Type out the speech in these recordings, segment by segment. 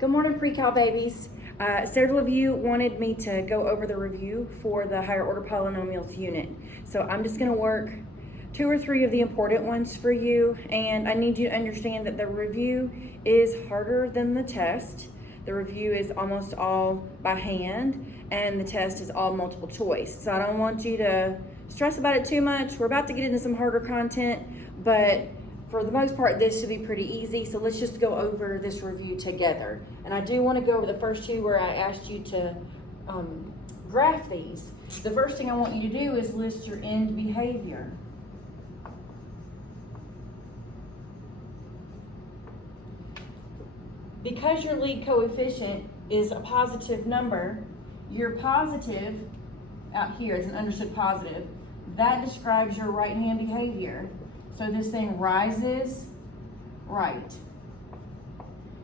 Good morning, pre-cal babies. Several of you wanted me to go over the review for the higher order polynomials unit. So I'm just going to work 2 or 3 of the important ones for you, and I need you to understand that the review is harder than the test. The review is almost all by hand, and the test is all multiple choice. So I don't want you to stress about it too much. We're about to get into some harder content, but for the most part, this should be pretty easy, so let's just go over this review together. And I do want to go over the first 2 where I asked you to graph these. The first thing I want you to do is list your end behavior. Because your lead coefficient is a positive number, your positive out here is an understood positive. That describes your right-hand behavior. So this thing rises right.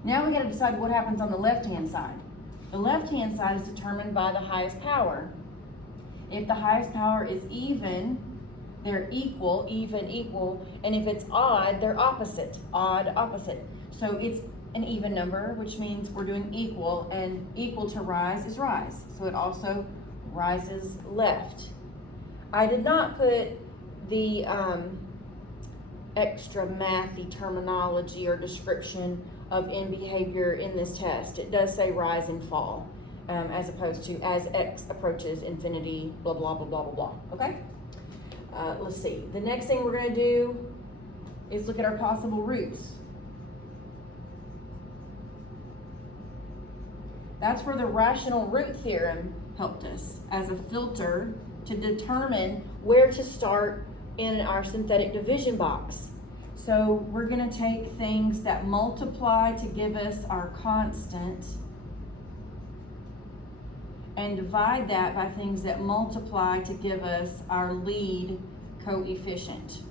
Now we got to decide what happens on the left-hand side. The left-hand side is determined by the highest power. If the highest power is even, they're equal, even, equal. And if it's odd, they're opposite, odd, opposite. So it's an even number, which means we're doing equal, and equal to rise is rise. So it also rises left. I did not put the extra mathy terminology or description of end behavior in this test. It does say rise and fall, as opposed to as x approaches infinity, blah, blah, blah, blah, blah, blah, okay? Let's see. The next thing we're gonna do is look at our possible roots. That's where the rational root theorem helped us as a filter to determine where to start in our synthetic division box. So we're going to take things that multiply to give us our constant and divide that by things that multiply to give us our lead coefficient.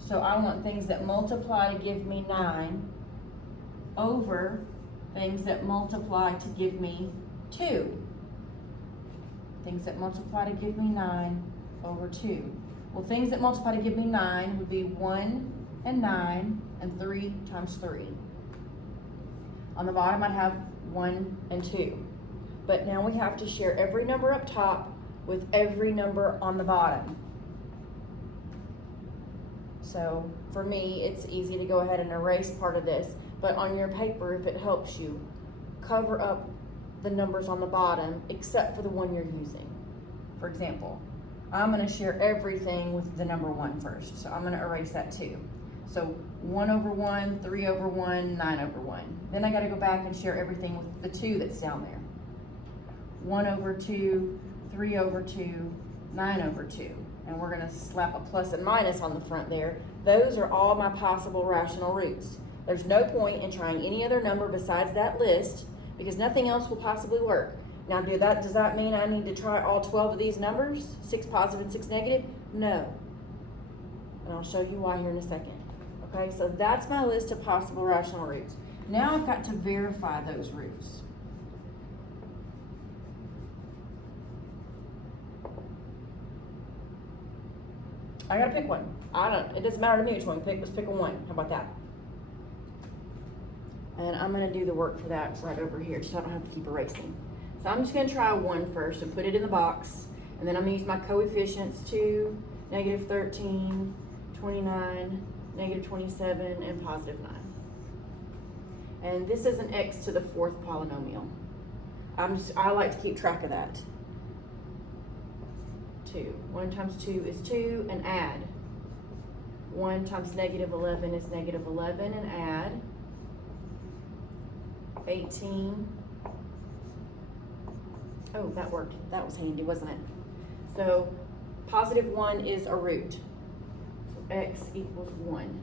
So I want things that multiply to give me 9 over things that multiply to give me 2. Things that multiply to give me 9 over 2. Well, things that multiply to give me 9 would be 1 and 9 and 3 times 3. On the bottom, I'd have 1 and 2. But now we have to share every number up top with every number on the bottom. So for me, it's easy to go ahead and erase part of this. But on your paper, if it helps you, cover up the numbers on the bottom except for the one you're using. For example, I'm going to share everything with the number 1 first. So I'm going to erase that too. So 1 over 1, 3 over 1, 9 over 1. Then I got to go back and share everything with the 2 that's down there. 1 over 2, 3 over 2, 9 over 2. And we're going to slap a plus and minus on the front there. Those are all my possible rational roots. There's no point in trying any other number besides that list because nothing else will possibly work. Now, does that mean I need to try all 12 of these numbers? 6 positive and 6 negative? No. And I'll show you why here in a second. Okay, so that's my list of possible rational roots. Now I've got to verify those roots. I gotta pick one. It doesn't matter to me which one you pick, let's pick a 1. How about that? And I'm going to do the work for that right over here so I don't have to keep erasing. So I'm just going to try 1 first and put it in the box. And then I'm going to use my coefficients 2, negative 13, 29, negative 27, and positive 9. And this is an x to the 4th polynomial. I like to keep track of that. 2. 1 times 2 is 2, and add. 1 times negative 11 is negative 11, and add. 18. Oh, that worked. That was handy, wasn't it? So positive 1 is a root. So x equals 1.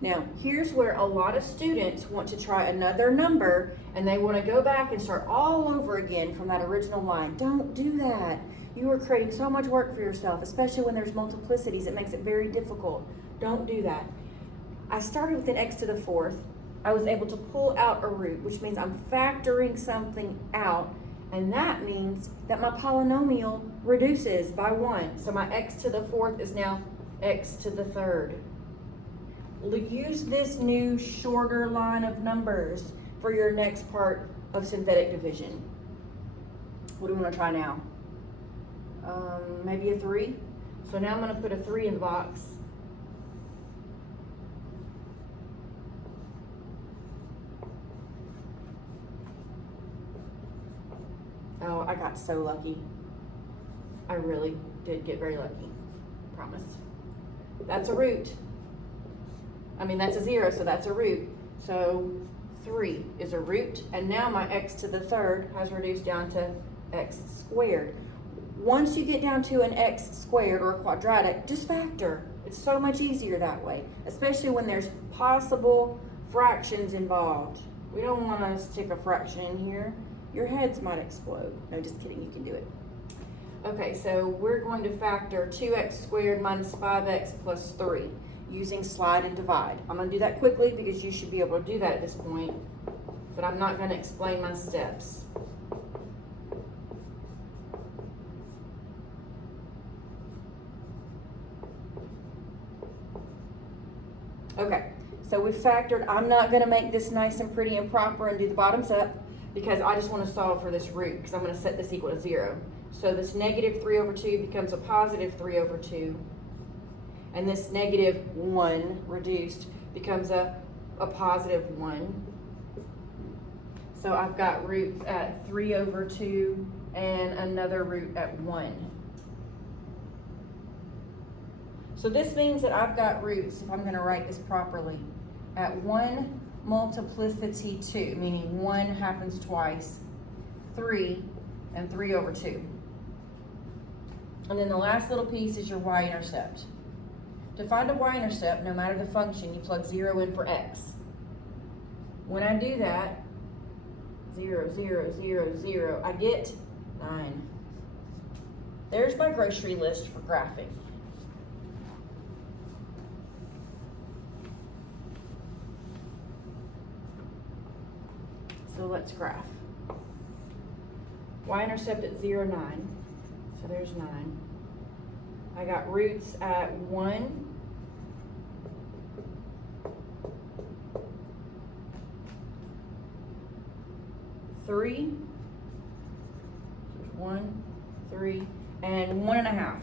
Now, here's where a lot of students want to try another number and they want to go back and start all over again from that original line. Don't do that. You are creating so much work for yourself, especially when there's multiplicities. It makes it very difficult. Don't do that. I started with an x to the 4th. I was able to pull out a root, which means I'm factoring something out, and that means that my polynomial reduces by 1. So my x to the 4th is now x to the 3rd. use this new shorter line of numbers for your next part of synthetic division. What do we want to try now? Maybe a 3. So now I'm going to put a 3 in the box. Oh, I got so lucky. I really did get very lucky. Promise. That's a root. I mean, that's a 0, so that's a root. So 3 is a root, and now my x to the third has reduced down to x squared. Once you get down to an x squared or a quadratic, just factor. It's so much easier that way, especially when there's possible fractions involved. We don't want to stick a fraction in here. Your heads might explode. No, just kidding, you can do it. Okay, so we're going to factor 2x squared minus 5x plus 3 using slide and divide. I'm going to do that quickly because you should be able to do that at this point, but I'm not going to explain my steps. Okay, so we've factored. I'm not going to make this nice and pretty and proper and do the bottoms up because I just want to solve for this root because I'm going to set this equal to 0. So this negative 3 over 2 becomes a positive 3 over 2. And this negative 1 reduced becomes a positive 1. So I've got roots at 3 over 2 and another root at 1. So this means that I've got roots, if I'm going to write this properly, at 1 multiplicity 2, meaning 1 happens twice, 3, and 3 over 2. And then the last little piece is your y-intercept. To find a y-intercept, no matter the function, you plug 0 in for x. When I do that, 0, 0, 0, 0, I get 9. There's my grocery list for graphing. So let's graph. Y-intercept at 0, 9. So there's 9. I got roots at 1, 3, 1, 3, and 1.5.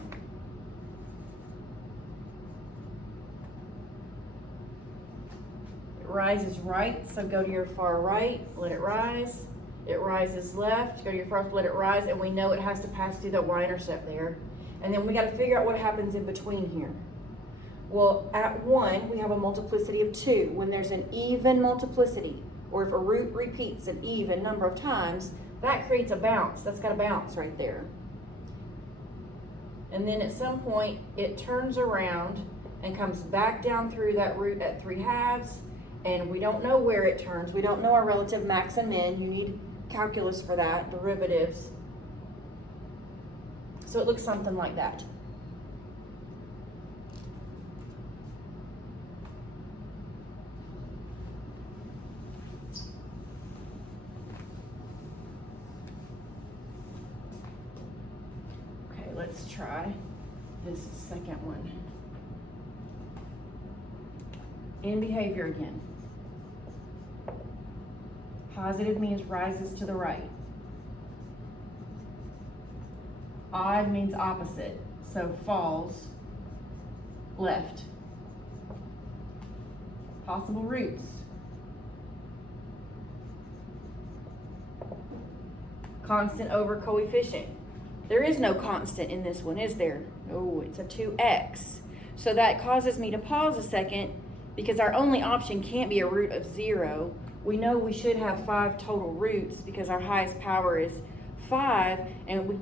It rises right, so go to your far right, let it rise. It rises left, go to your far left, let it rise, and we know it has to pass through that y-intercept there. And then we got to figure out what happens in between here. Well, at 1, we have a multiplicity of 2. When there's an even multiplicity, or if a root repeats an even number of times, that creates a bounce. That's got a bounce right there. And then at some point, it turns around and comes back down through that root at 3/2, and we don't know where it turns. We don't know our relative max and min. You need calculus for that, derivatives. So it looks something like that. Okay, let's try this second one. In behavior again. Positive means rises to the right. Odd means opposite, so falls left. Possible roots. Constant over coefficient. There is no constant in this one, is there? Oh, it's a 2x. So that causes me to pause a second because our only option can't be a root of 0. We know we should have 5 total roots because our highest power is 5, and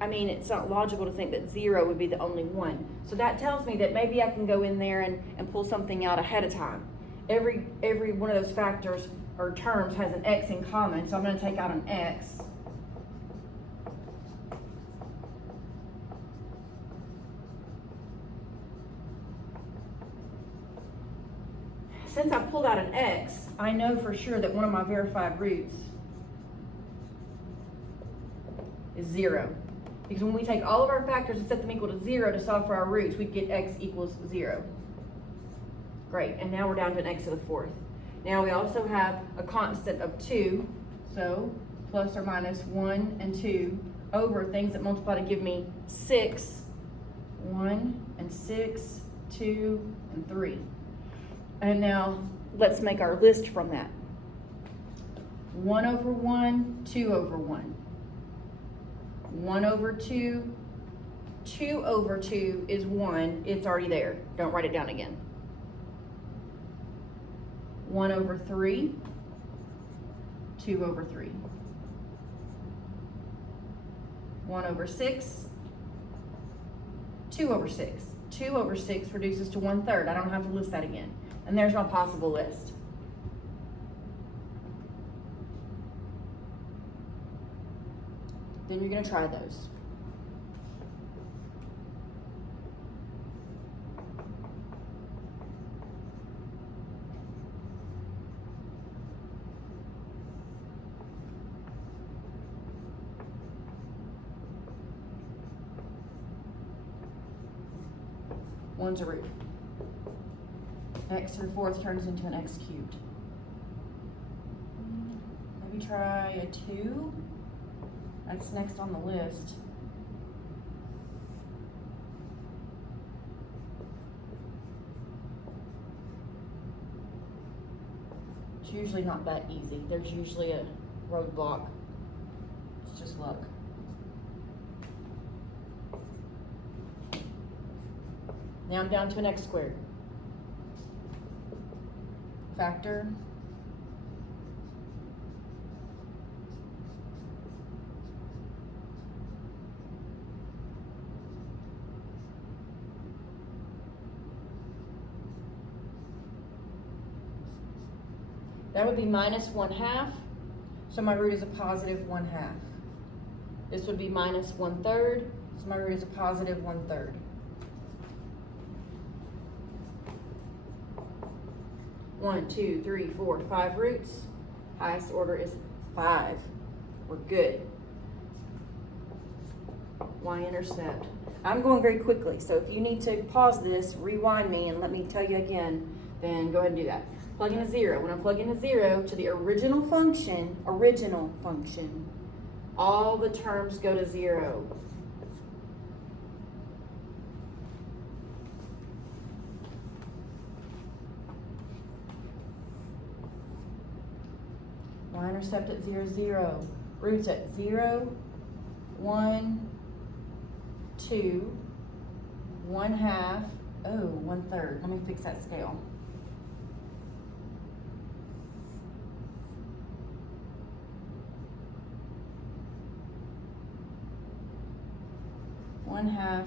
it's not logical to think that 0 would be the only one. So that tells me that maybe I can go in there and pull something out ahead of time. Every one of those factors or terms has an x in common, so I'm going to take out an x. Since I pulled out an x, I know for sure that one of my verified roots is 0. Because when we take all of our factors and set them equal to 0 to solve for our roots, we get x equals 0. Great, and now we're down to an x to the fourth. Now we also have a constant of 2, so plus or minus 1 and 2 over things that multiply to give me 6, 1 and 6, 2 and 3. And now let's make our list from that. 1 over 1, 2 over 1. 1 over 2, 2 over 2 is 1. It's already there. Don't write it down again. 1 over 3, 2 over 3. 1 over 6, 2 over 6. 2 over 6 reduces to 1/3. I don't have to list that again. And there's my possible list. Then you're going to try those. One's a root. X to the fourth turns into an x cubed. Maybe try a 2. That's next on the list. It's usually not that easy. There's usually a roadblock. It's just luck. Now I'm down to an x squared. Factor. That would be minus 1/2. So my root is a positive 1/2. This would be minus 1/3. So my root is a positive 1/3. One, two, three, four, 5 roots. Highest order is 5. We're good. Y-intercept. I'm going very quickly, so if you need to pause this, rewind me, and let me tell you again, then go ahead and do that. Plug in a 0. When I plug in a 0 to the original function, all the terms go to 0. Y-intercept at 0, 0. Roots at 0, 1, 2, 1/2, 1/3. Let me fix that scale. One half,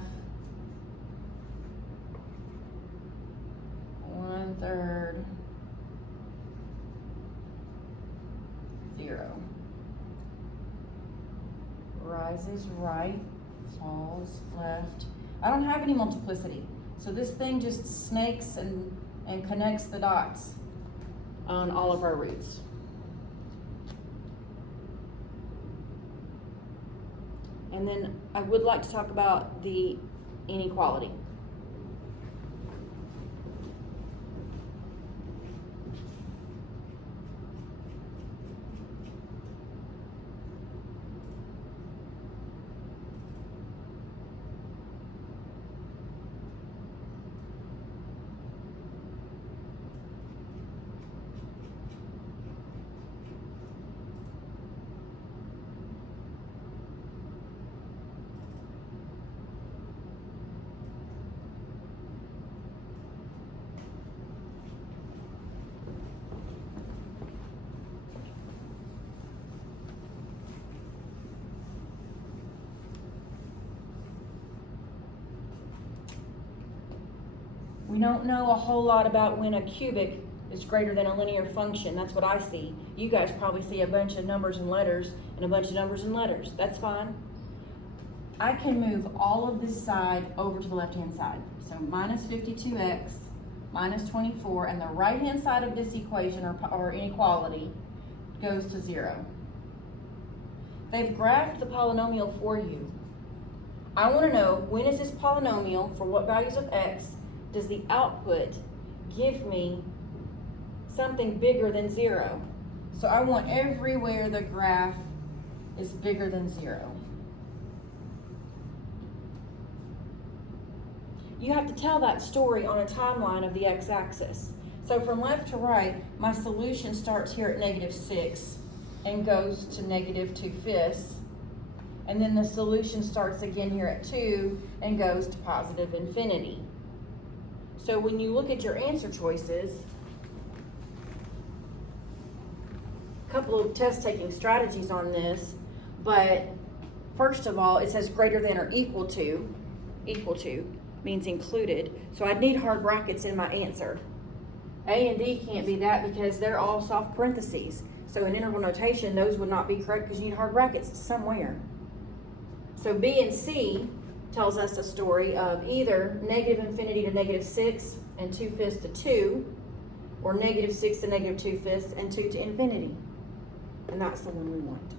1/3, 0. Rises right, falls left. I don't have any multiplicity, so this thing just snakes and connects the dots on all of our roots. And then I would like to talk about the inequality. We don't know a whole lot about when a cubic is greater than a linear function. That's what I see. You guys probably see a bunch of numbers and letters and a bunch of numbers and letters. That's fine. I can move all of this side over to the left-hand side. So minus 52x, minus 24, and the right-hand side of this equation or inequality goes to 0. They've graphed the polynomial for you. I want to know, when is this polynomial, for what values of x, does the output give me something bigger than 0. So I want everywhere the graph is bigger than 0. You have to tell that story on a timeline of the x-axis. So from left to right, my solution starts here at -6 and goes to -2/5. And then the solution starts again here at 2 and goes to positive infinity. So when you look at your answer choices, a couple of test-taking strategies on this, but first of all, it says greater than or equal to means included. So I'd need hard brackets in my answer. A and D can't be that because they're all soft parentheses. So in interval notation, those would not be correct because you need hard brackets somewhere. So B and C tells us a story of either negative infinity to -6 and 2/5 to 2, or -6 to -2/5 and 2 to infinity. And that's the one we want.